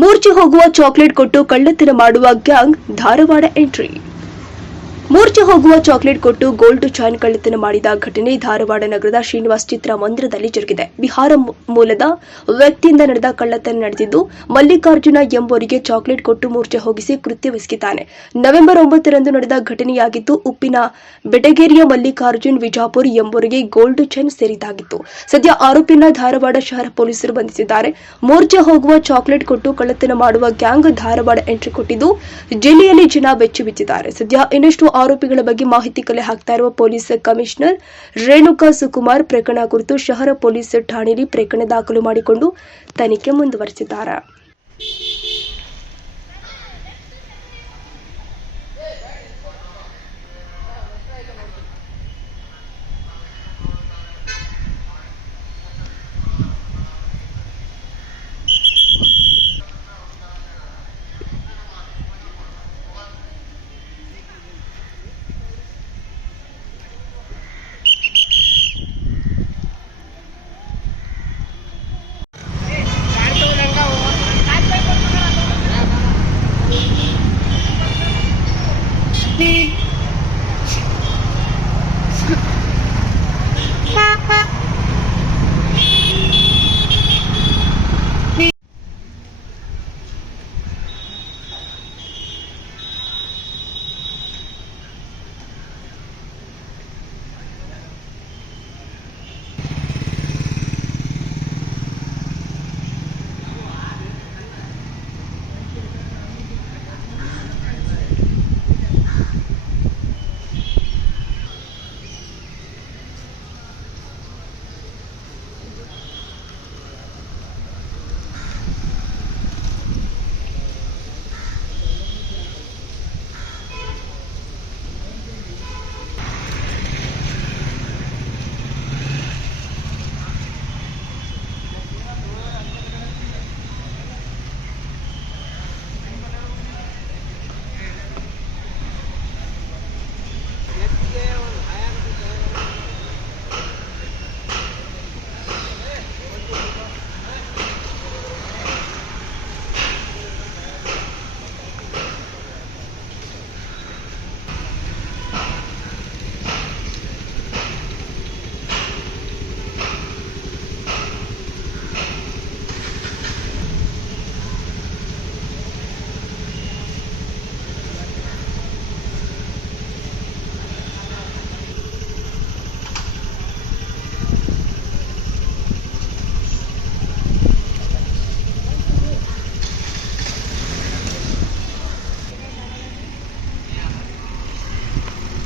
ಮೂರ್ಛೆ ಹೋಗುವ ಚಾಕ್ಲೇಟ್ ಕೊಟ್ಟು ಕಳ್ಳತನ ಮಾಡುವ ಗ್ಯಾಂಗ್ ಧಾರವಾಡ ಎಂಟ್ರಿ. ಮೂರ್ಛೆ ಹೋಗುವ ಚಾಕ್ಲೇಟ್ ಕೊಟ್ಟು ಗೋಲ್ಡ್ ಚೈನ್ ಕಳ್ಳತನ ಮಾಡಿದ ಘಟನೆ ಧಾರವಾಡ ನಗರದ ಶ್ರೀನಿವಾಸ್ ಚಿತ್ರಮಂದಿರದಲ್ಲಿ ಜರುಗಿದೆ. ಬಿಹಾರ ಮೂಲದ ವ್ಯಕ್ತಿಯಿಂದ ನಡೆದ ಕಳ್ಳತನ ನಡೆದಿದ್ದು, ಮಲ್ಲಿಕಾರ್ಜುನ ಎಂಬುವರಿಗೆ ಚಾಕ್ಲೇಟ್ ಕೊಟ್ಟು ಮೂರ್ಛೆ ಹೋಗಿಸಿ ಕೃತ್ಯವೆಸಗಿದ್ದಾನೆ. ನವೆಂಬರ್ 9ರಂದು ನಡೆದ ಘಟನೆಯಾಗಿದ್ದು, ಉಪ್ಪಿನ ಬೆಟಗೇರಿಯ ಮಲ್ಲಿಕಾರ್ಜುನ್ ವಿಜಾಪುರ್ ಎಂಬುವರಿಗೆ ಗೋಲ್ಡ್ ಚೈನ್ ಸೇರಿದ್ದಾಗಿತ್ತು. ಸದ್ಯ ಆರೋಪಿಯನ್ನ ಧಾರವಾಡ ಶಹರ ಪೊಲೀಸರು ಬಂಧಿಸಿದ್ದಾರೆ. ಮೂರ್ಛೆ ಹೋಗುವ ಚಾಕ್ಲೇಟ್ ಕೊಟ್ಟು ಕಳ್ಳತನ ಮಾಡುವ ಗ್ಯಾಂಗ್ ಧಾರವಾಡ ಎಂಟ್ರಿ ಕೊಟ್ಟಿದ್ದು, ಜಿಲ್ಲೆಯಲ್ಲಿ ಜನ ಬೆಚ್ಚಿಬಿದ್ದಿದ್ದಾರೆ. ಸದ್ಯ ಇನ್ನಷ್ಟು ಆರೋಪಿಗಳ ಬಗ್ಗೆ ಮಾಹಿತಿ ಕಲೆ ಹಾಕ್ತಾ ಇರುವ ಪೊಲೀಸ್ ಕಮಿಷನರ್ ರೇಣುಕಾ ಸುಕುಮಾರ್ ಪ್ರಕರಣ ಕುರಿತು ಶಹರ ಪೊಲೀಸ್ ಠಾಣೆಯಲ್ಲಿ ಪ್ರಕರಣ ದಾಖಲು ಮಾಡಿಕೊಂಡು ತನಿಖೆ ಮುಂದುವರೆಸಿದ್ದಾರೆ.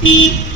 Beep.